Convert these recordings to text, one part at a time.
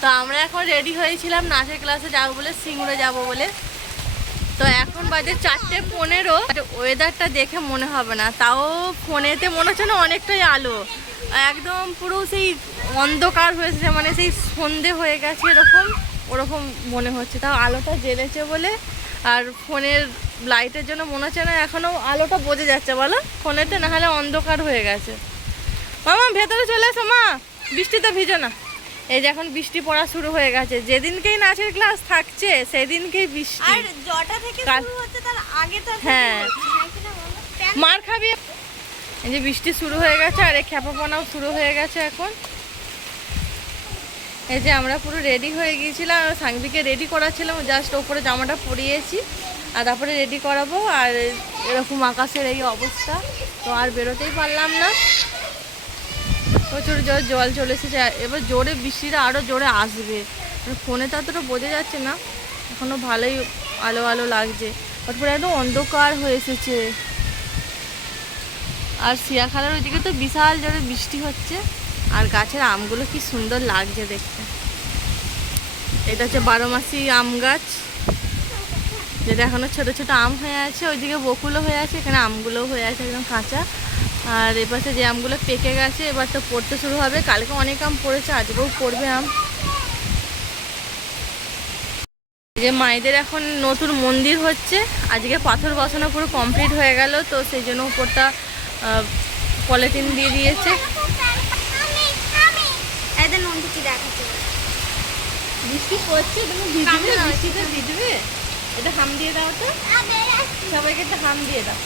তো আমরা এখন রেডি হয়েছিলাম নাচের ক্লাসে যাবো বলে, সিঙ্গুরে যাবো বলে। তো এখন বাজে 4:15। ওয়েদারটা দেখে মনে হবে না, তাও ফোনেতে মনে হচ্ছে না অনেকটাই আলো, একদম পুরো সেই অন্ধকার হয়েছে, মানে সেই সন্ধে হয়ে গেছে এরকম ওরকম মনে হচ্ছে। তাও আলোটা জ্বেলেছে বলে, আর ফোনের লাইটের জন্য মনে হচ্ছে না এখনও আলোটা বোঝা যাচ্ছে, বলো ফোনেতে, না হলে অন্ধকার হয়ে গেছে। মামা ভেতরে চলে এসো মা, বৃষ্টিতে ভিজো না। এই যে এখন বৃষ্টি পড়া শুরু হয়ে গেছে, যেদিনকেই নাচের ক্লাস থাকছে সেদিনকেই বৃষ্টি। আর জটা থেকে শুরু হচ্ছে, তার আগে তো হ্যাঁ মার খাবি। এই যে বৃষ্টি শুরু হয়ে গেছে, আর এই খ্যাপাপনাও শুরু হয়ে গেছে এখন। এই যে আমরা পুরো রেডি হয়ে গিয়েছিলাম, সাংবিকে রেডি করাচ্ছিলাম, জাস্ট ওপরে জামাটা পরিয়েছি আর তারপরে রেডি করাবো। আর এরকম আকাশের এই অবস্থা, তো আর বেরোতেই পারলাম না, প্রচুর জল চলে এসেছে। এবার জোরে বৃষ্টিটা আরও জোরে আসবে, ফোনে তো অতটা বোঝা যাচ্ছে না, এখনও ভালোই আলো আলো লাগছে, তারপরে একদম অন্ধকার হয়ে এসেছে। আর সিয়াখালার ওইদিকে তো বিশাল জোরে বৃষ্টি হচ্ছে, আর গাছের আমগুলো কি সুন্দর লাগছে দেখতে। এটা হচ্ছে 12 মাসি আম গাছ, যেটা এখনো ছোট ছোট আম হয়ে আছে, ওইদিকে বকুলও হয়ে আছে, এখানে আমগুলোও হয়ে আছে একদম কাঁচা। আর এপাশে যে আমগুলো পেকে গেছে, এবার তো পড়তে শুরু হবে, কালকে অনেক আম পড়েছে, আজকেও পড়বে আম। যে মায়েদের এখন নতুন মন্দির হচ্ছে, আজকে পাথর বসানো পুরো কমপ্লিট হয়ে গেল, তো সেই জন্য উপরটা পলিথিন দিয়ে দিয়েছে। বৃষ্টি পড়ছে, তুমি ভিজবে, বৃষ্টিতে ভিজবে। এটা হাম দিয়ে দাও তো, সবাইকে একটা হাম দিয়ে দাও।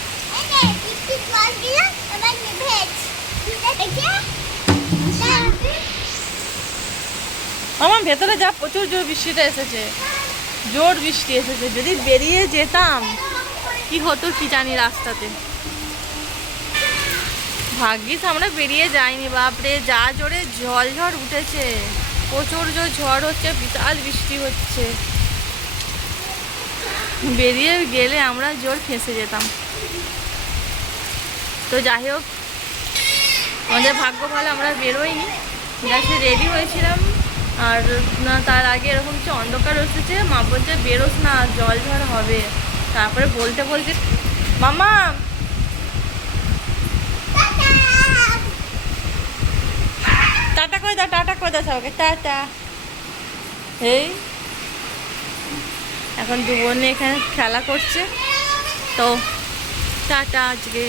আমার ভেতরে যা প্রচুর জোর বৃষ্টিটা এসেছে, জোর বৃষ্টি এসেছে, যদি বেরিয়ে যেতাম কি হতো কি জানি রাস্তাতে। ভাগ্যিস আমরা বেরিয়ে যাইনি, বাপরে যা জোরে ঝড় উঠেছে, প্রচুর জোর ঝড় হচ্ছে, বিশাল বৃষ্টি হচ্ছে, বেরিয়ে গেলে আমরা জোর ফেঁসে যেতাম। তো যাই হোক, আমাদের ভাগ্য ভালো আমরা বেরোইনি, জাস্ট রেডি হয়েছিলাম। আর না তার আগে এরকম কিছু অন্ধকার এসেছে, মা বলছে বেরোস না জল ঝড় হবে। তারপরে বলতে বলতে মামা টাটা করে দাও, টাটা করে দাও সবাইকে, টাটা। এই এখন দু বোনে এখানে খেলা করছে, তো টাটা আজকে।